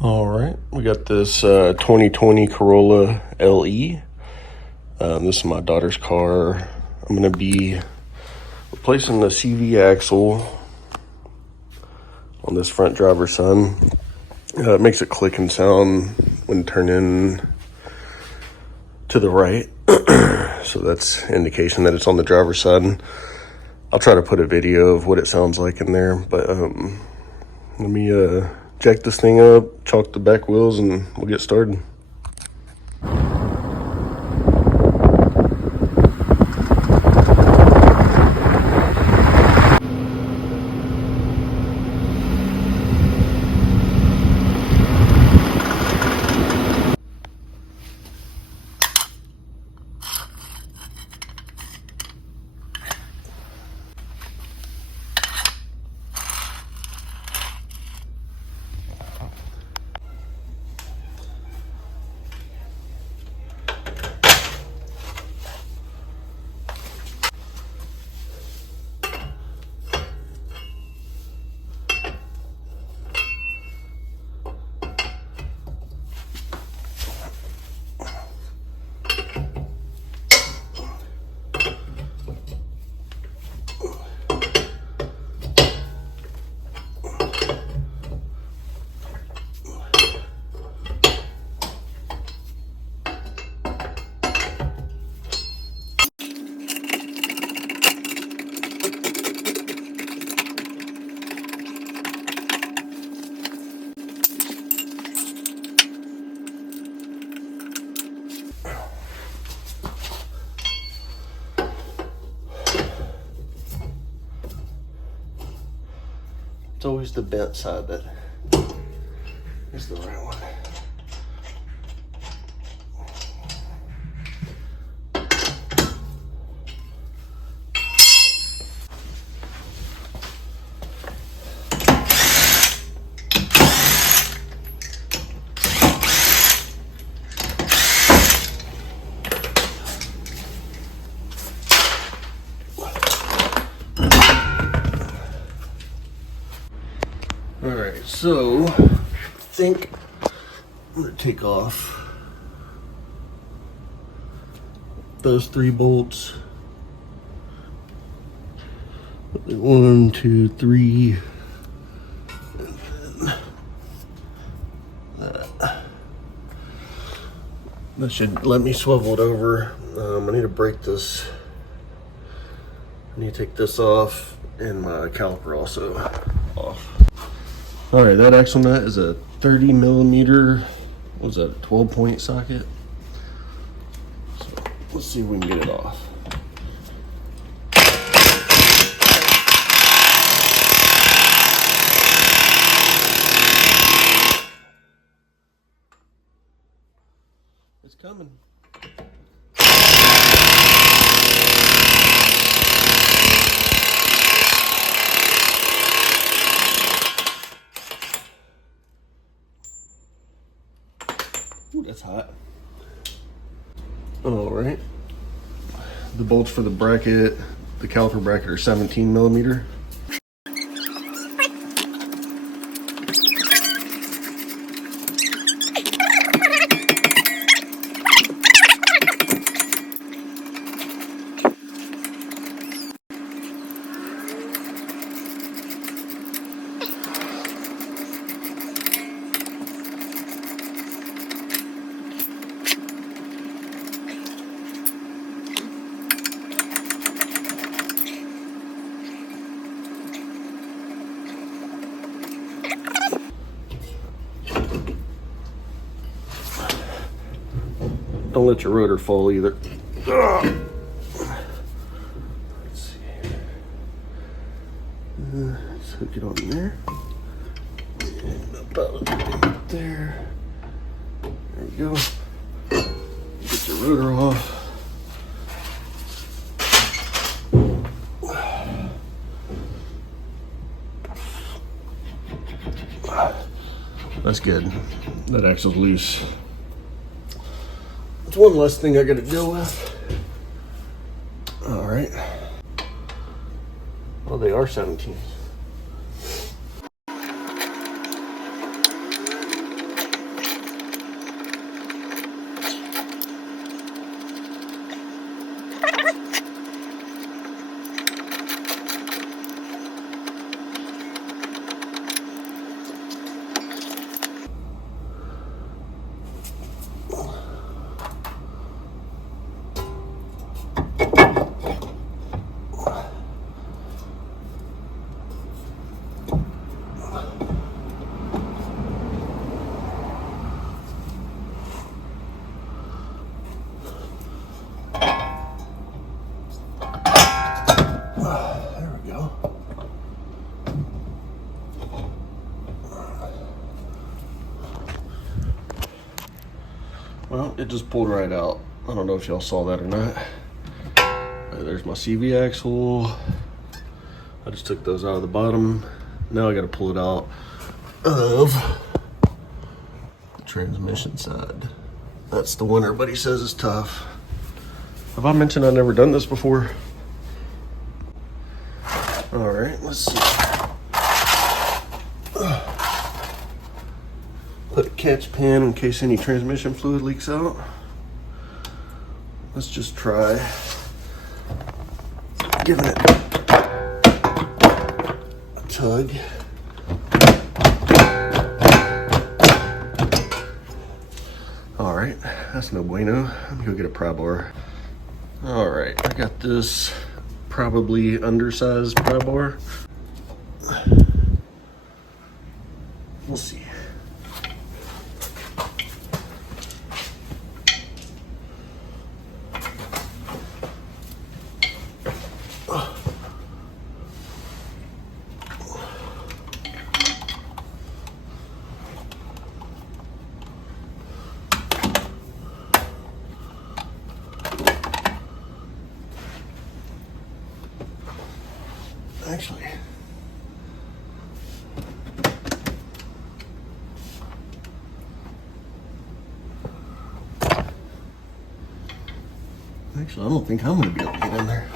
All right, we got this 2020 Corolla LE. This is my daughter's car. I'm gonna be replacing the CV axle on this front driver's side. It makes a clicking sound when turning to the right. So that's indication that it's on the driver's side. I'll try to put a video of what it sounds like in there, but let me jack this thing up, chalk the back wheels, and we'll get started. It's always the bent side that is the right one. All right, so I think I'm gonna take off those 3 bolts. 1, 2, 3. And then that should let me swivel it over. I need to break this. I need to take this off and my caliper also off. All right, that axle nut is a 30 millimeter, what was that, a 12-point socket? So let's see if we can get it off. It's coming. Ooh, that's hot. All right. The bolts for the bracket, the caliper bracket, are 17 millimeter. Don't let your rotor fall either. Let's see. Let's hook it on there. And about there. There we go. Get your rotor off. That's good. That axle's loose. It's one less thing I got to deal with. All right. Well, they are 17s. Well, it just pulled right out. I don't know if y'all saw that or not. There's my CV axle. I just took those out of the bottom. Now I gotta pull it out of the transmission side. That's the one everybody says is tough. Have I mentioned I've never done this before? All right, let's see. Put a catch pan in case any transmission fluid leaks out. Let's just try giving it a tug. All right, that's no bueno. Let me go get a pry bar. All right, I got this probably undersized pry bar. We'll see. Actually, I don't think I'm gonna be able to get in there.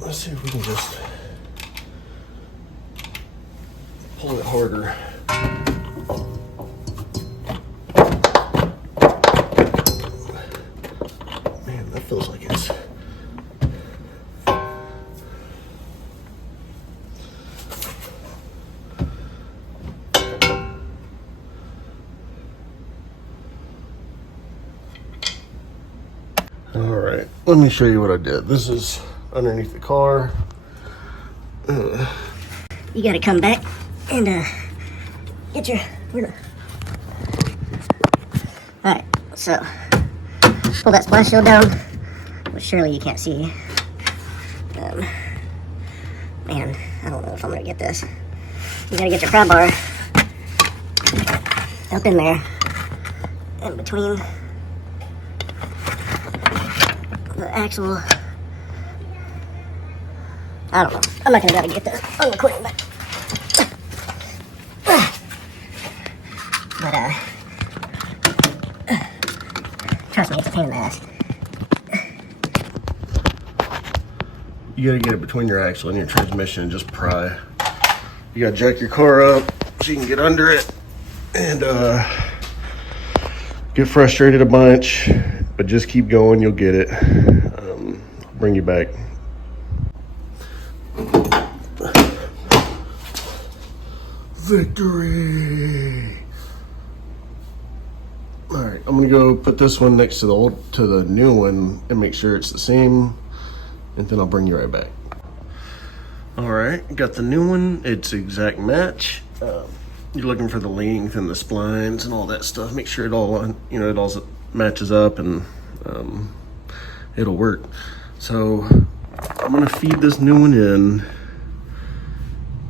Let's see if we can just pull it harder. Man, that feels like it's... All right, let me show you what I did. This is underneath the car. You gotta come back and get your... Alright, so pull that splash shield down, which surely you can't see. Man, I don't know if I'm gonna get this. You gotta get your pry bar up in there, in between the axle. I don't know. I'm not gonna be able to get this on recording, but trust me, it's a pain in the ass. You gotta get it between your axle and your transmission and just pry. You gotta jack your car up so you can get under it and get frustrated a bunch, but just keep going, you'll get it. I'll bring you back. Victory! All right, I'm gonna go put this one next to the new one and make sure it's the same, and then I'll bring you right back. All right, got the new one. It's exact match. You're looking for the length and the splines and all that stuff. Make sure it all, it all matches up and it'll work. So I'm gonna feed this new one in.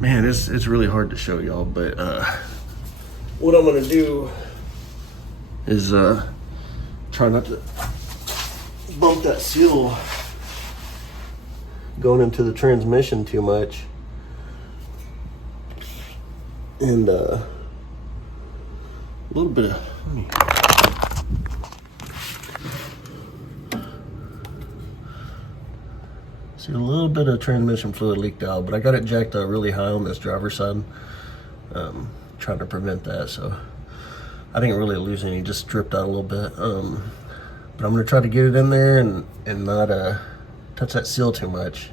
Man, it's really hard to show y'all, but what I'm gonna do is try not to bump that seal going into the transmission too much. And a little bit of, see, a little bit of transmission fluid leaked out, but I got it jacked up really high on this driver's side, trying to prevent that, so I didn't really lose any, just dripped out a little bit. But I'm gonna try to get it in there and not touch that seal too much.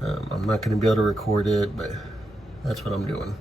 I'm not gonna be able to record it, but that's what I'm doing.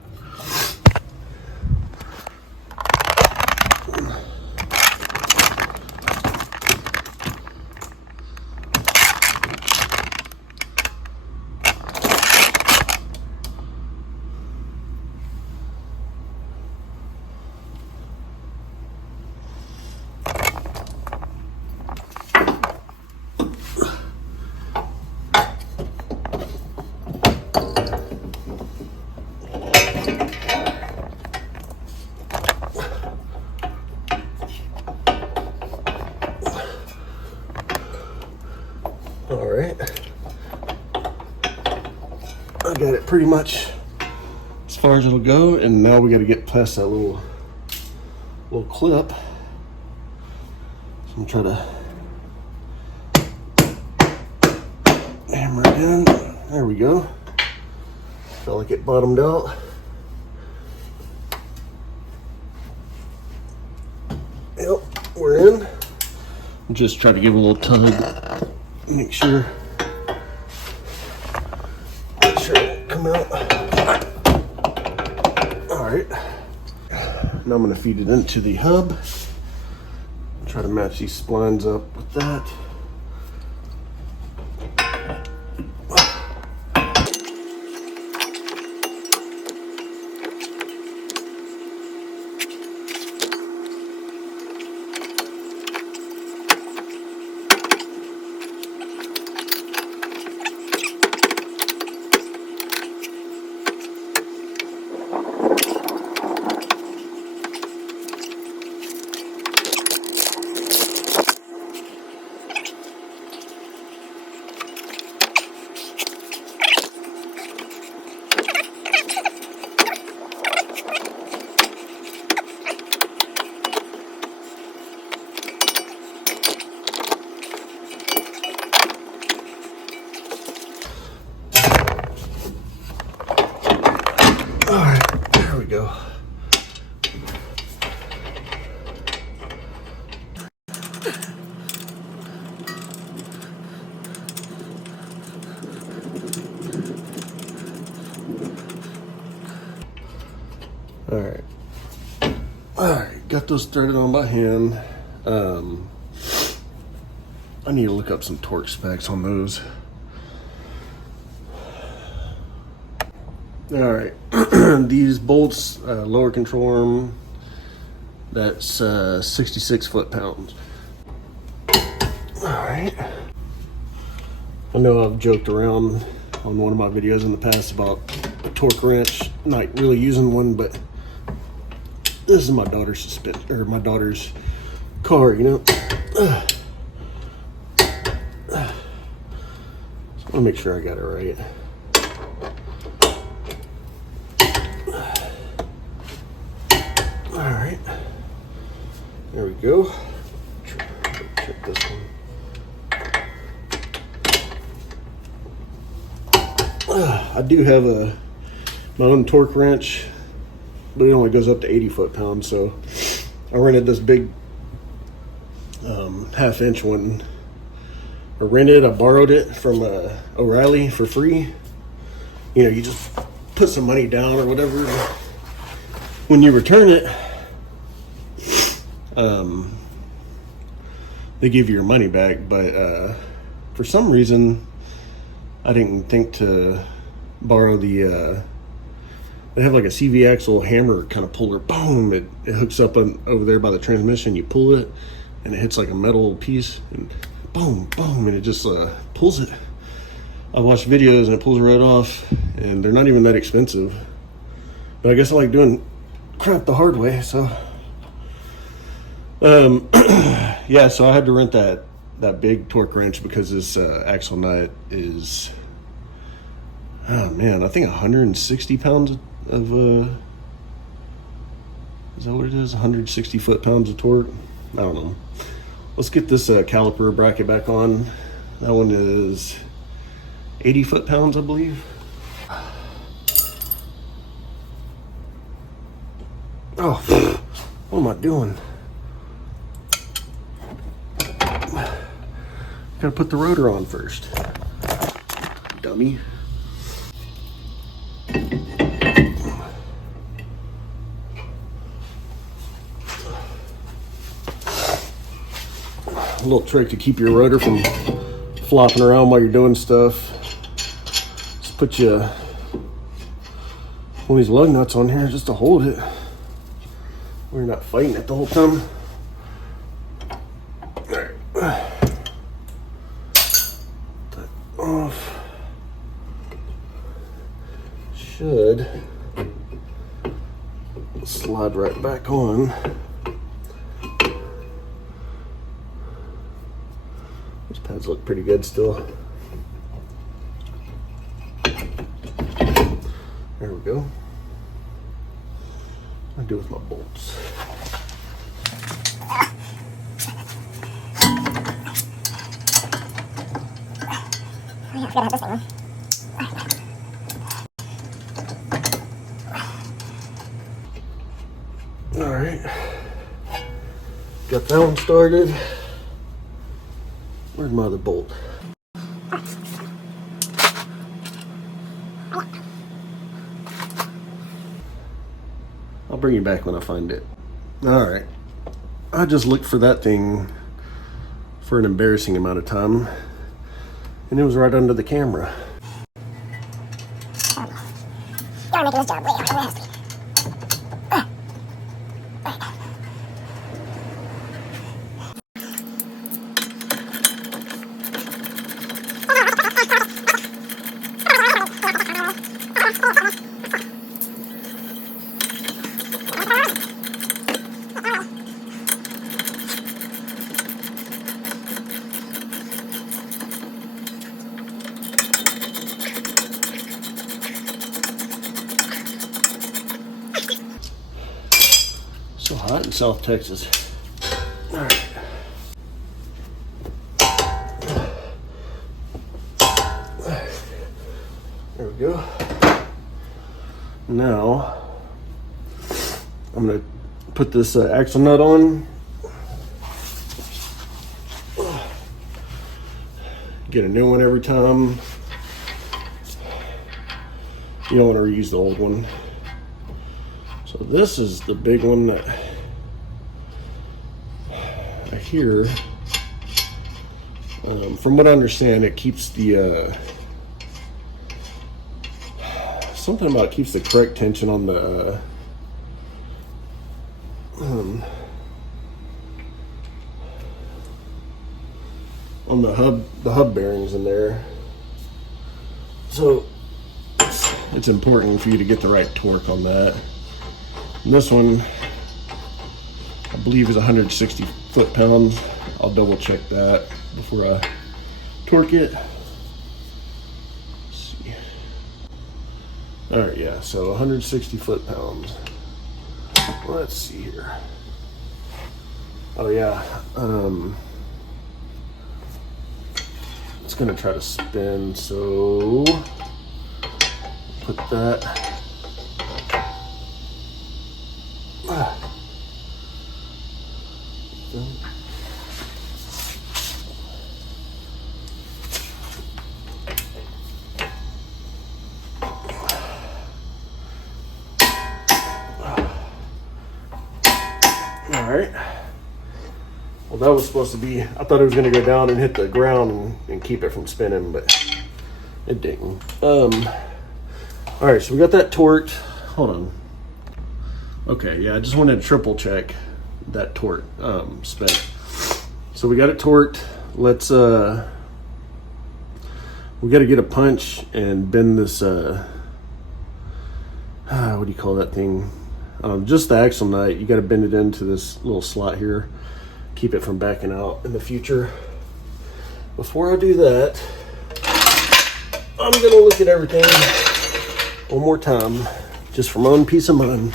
got it pretty much as far as it'll go, and now we got to get past that little clip. So I'm trying to hammer it in. There we go. Felt like it bottomed out. Yep, we're in. Just try to give it a little tug. Make sure it come out. All right. Now I'm going to feed it into the hub. Try to match these splines up with that. All right, there we go. All right, got those threaded on by hand. I need to look up some torque specs on those. All right, these bolts, lower control arm, that's 66 foot-pounds. All right. I know I've joked around on one of my videos in the past about a torque wrench, not really using one, but this is my daughter's my daughter's car, you know. So I want to make sure I got it right. All right, there we go. Check this one. I do have my own torque wrench, but it only goes up to 80 foot-pounds. So I rented this big half-inch one. I borrowed it from O'Reilly for free. You know, you just put some money down or whatever. When you return it, they give you your money back. But for some reason, I didn't think to borrow the, they have like a CV axle hammer kind of puller. Boom! It hooks up over there by the transmission. You pull it, and it hits like a metal piece, and boom, boom, and it just pulls it. I watched videos, and it pulls it right off, and they're not even that expensive. But I guess I like doing crap the hard way, so. Yeah, so I had to rent that big torque wrench because this axle nut is, oh man, I think 160 pounds of, is that what it is? 160 foot-pounds of torque? I don't know. Let's get this caliper bracket back on. That one is 80 foot-pounds, I believe. Oh, what am I doing? Gotta put the rotor on first. Dummy. A little trick to keep your rotor from flopping around while you're doing stuff. Just put one of these lug nuts on here just to hold it. We're not fighting it the whole time. Alright. That off. Should slide right back on. These pads look pretty good still. There we go. I do with my bolts. I forgot this thing. All right, got that one started. Where's my other bolt? I'll bring you back when I find it. All right, I just looked for that thing for an embarrassing amount of time, and it was right under the camera. You're making this job way harder than it has to be. So hot in South Texas. All right. There we go. Now, I'm gonna put this axle nut on. Get a new one every time. You don't want to reuse the old one. So this is the big one that I hear. From what I understand, it keeps the something about it keeps the correct tension on the hub bearings in there. So it's important for you to get the right torque on that. And this one, I believe, is 160 foot-pounds. I'll double check that before I torque it. Let's see. All right, yeah, so 160 foot-pounds. Let's see here. Oh yeah, it's gonna try to spin, so put that. All right. Well, that was supposed to be, I thought it was going to go down and hit the ground and keep it from spinning, but it didn't. All right, so we got that torqued. Hold on. Okay, yeah, I just wanted to triple check that torque spec. So we got it torqued. Let's we got to get a punch and bend this what do you call that thing? Just the axle nut. You got to bend it into this little slot here, keep it from backing out in the future. Before I do that, I'm gonna look at everything one more time, just for my own peace of mind.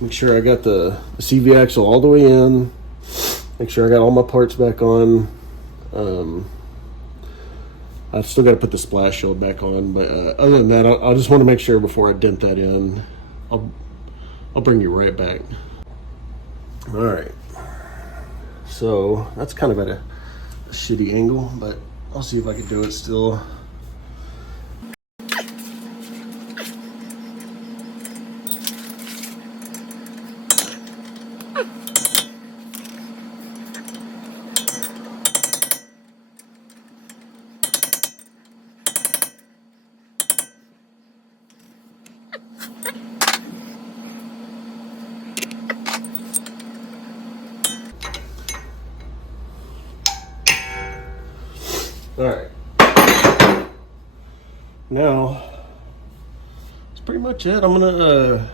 Make sure I got the CV axle all the way in. Make sure I got all my parts back on. I've still got to put the splash shield back on, but other than that, I just want to make sure before I dent that in. I'll bring you right back. All right. So that's kind of at a shitty angle, but I'll see if I can do it still. All right. Now, that's pretty much it. I'm gonna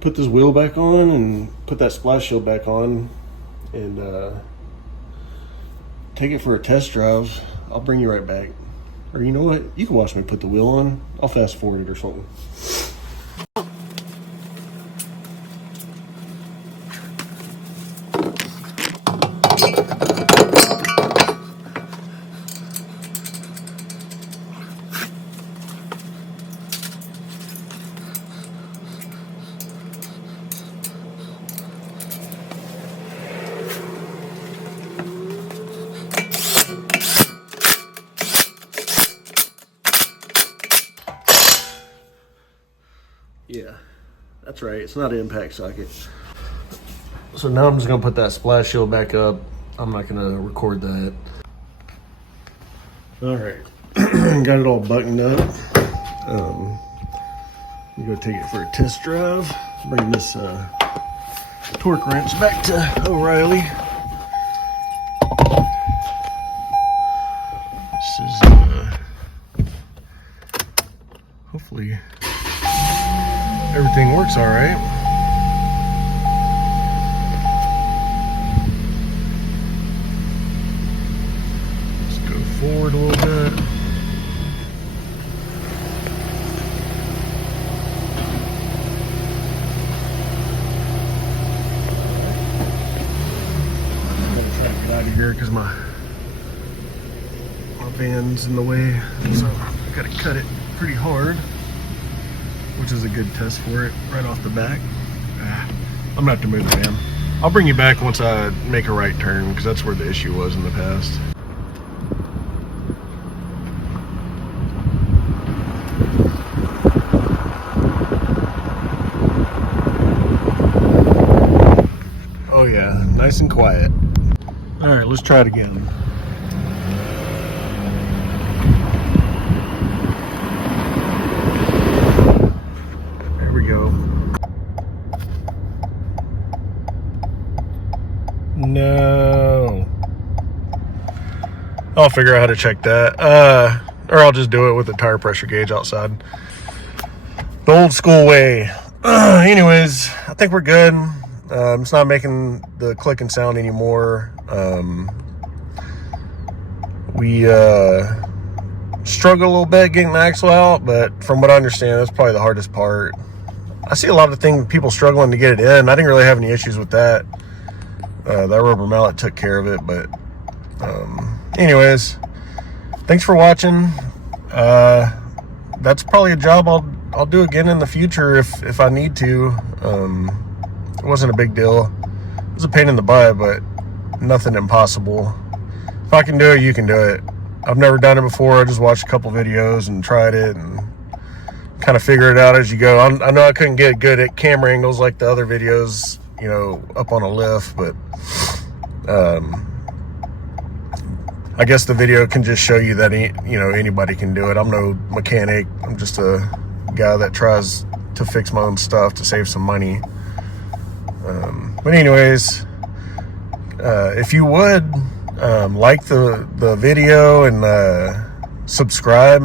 put this wheel back on and put that splash shield back on and take it for a test drive. I'll bring you right back. Or you know what? You can watch me put the wheel on. I'll fast forward it or something. Yeah, that's right. It's not an impact socket. So now I'm just gonna put that splash shield back up. I'm not gonna record that. All right, got it all buttoned up. I'm gonna take it for a test drive. Bring this torque wrench back to O'Reilly. This is hopefully everything works all right. Let's go forward a little bit. I'm gonna try to get out of here because my van's in the way, so I gotta cut it pretty hard, which is a good test for it right off the back. I'm gonna have to move the van. I'll bring you back once I make a right turn because that's where the issue was in the past. Oh yeah, nice and quiet. All right, let's try it again. There we go. No. I'll figure out how to check that. Or I'll just do it with the tire pressure gauge outside. The old school way. Anyways, I think we're good. It's not making the clicking sound anymore. We struggle a little bit getting the axle out, but from what I understand, that's probably the hardest part. I see a lot of people struggling to get it in. I didn't really have any issues with that. That rubber mallet took care of it, but anyways, thanks for watching. That's probably a job I'll do again in the future if I need to. It wasn't a big deal. It was a pain in the butt, but nothing impossible. If I can do it, you can do it. I've never done it before. I just watched a couple videos and tried it and kind of figure it out as you go. I know I couldn't get good at camera angles like the other videos, you know, up on a lift, but I guess the video can just show you that anybody can do it. I'm no mechanic. I'm just a guy that tries to fix my own stuff to save some money. But anyways, if you would like the video and subscribe,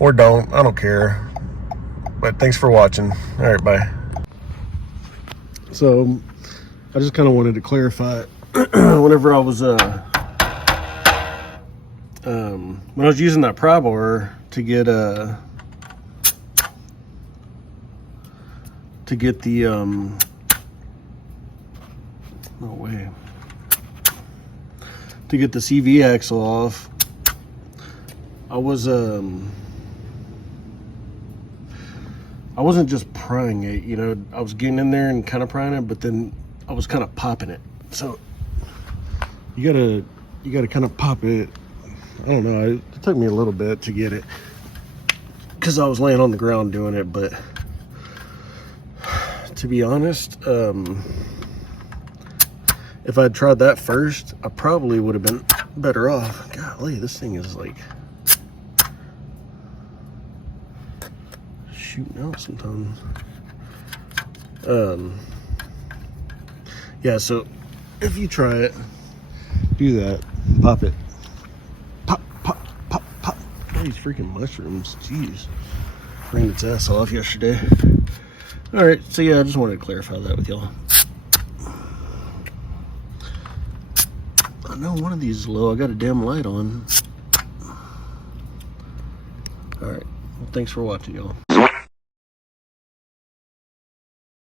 or don't, I don't care. But thanks for watching. All right, bye. So I just kind of wanted to clarify whenever I was when I was using that pry bar to get the to get the CV axle off, I wasn't just prying it, you know. I was getting in there and kind of prying it, but then I was kind of popping it. So you gotta kind of pop it. I don't know, it took me a little bit to get it because I was laying on the ground doing it, but to be honest, if I'd tried that first, I probably would have been better off. Golly, this thing is like shooting out sometimes. Yeah, so if you try it, do that, pop it. Pop, pop, pop, pop. All these freaking mushrooms, jeez. Ran its ass off yesterday. All right, so yeah, I just wanted to clarify that with y'all. I know one of these is low. I got a damn light on. All right. Well, thanks for watching, y'all.